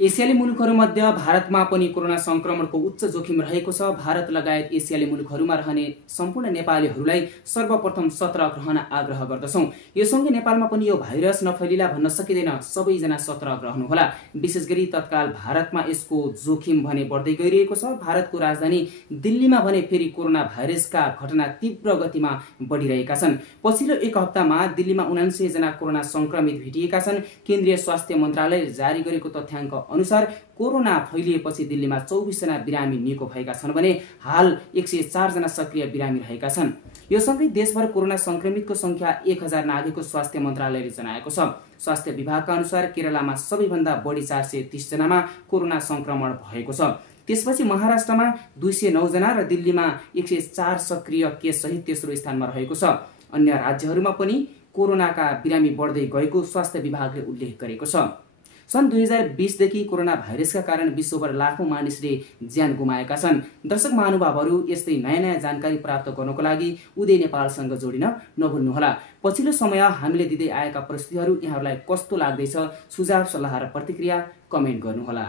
एसियाली मुलुकहरूमध्ये भारतमा पनि कोरोना संक्रमणको उच्च जोखिम रहेको छ। भारत लगायत एसियाली मुलुकहरूमा रहने सम्पूर्ण नेपालीहरूलाई सर्वप्रथम सतर्क रहन आग्रह गर्दछौं। यो सँगै नेपालमा पनि यो भाइरस नफैलिला भन्न सकिँदैन। सबैजना सतर्क रहनुहोला। विशेष गरी तत्काल भारतमा यसको जोखिम भने बढ्दै गइरहेको छ। भारतको राजधानी दिल्लीमा भने फेरि कोरोना भाइरसका घटना तीव्र गतिमा बढिरहेका छन्। पछिल्लो एक हप्तामा दिल्लीमा 79 जना कोरोना संक्रमित भेटिएका छन्। केन्द्रीय स्वास्थ्य मन्त्रालयले जारी गरेको तथ्याङ्क अनुसार कोरोना फैलिएपछि दिल्लीमा 24 जना बिरामी निको भएका छन् भने हाल 104 जना सक्रिय बिरामी रहेका छन्। यो सँगै देशभर कोरोना संक्रमितको संख्या 1000 नाघेको स्वास्थ्य मन्त्रालयले जनाएको छ। स्वास्थ्य विभागका अनुसार केरलामा सबैभन्दा बढी 430 जनामा कोरोना संक्रमण भएको छ। त्यसपछि महाराष्ट्रमा 209 जना र दिल्लीमा 104 सक्रिय केस सहित तेस्रो स्थानमा रहेको छ। अन्य राज्यहरूमा पनि कोरोनाका बिरामी बढ्दै गएको स्वास्थ्य विभागले उल्लेख गरेको छ। सन् 2020 देखि कोरोना भाइरसका कारण विश्वभर लाखौं मानिसले ज्यान गुमाएका छन्। दर्शक महानुभावहरू यस्तै नयाँ जानकारी प्राप्त गर्नको लागि उदय नेपालसँग जोडिन नभुल्नुहोला। पछिल्लो समय हामीले दिँदै आएका प्रस्तुतिहरू यहाँहरूलाई कस्तो लाग्दैछ? सुझाव सल्लाह र प्रतिक्रिया कमेन्ट गर्नुहोला।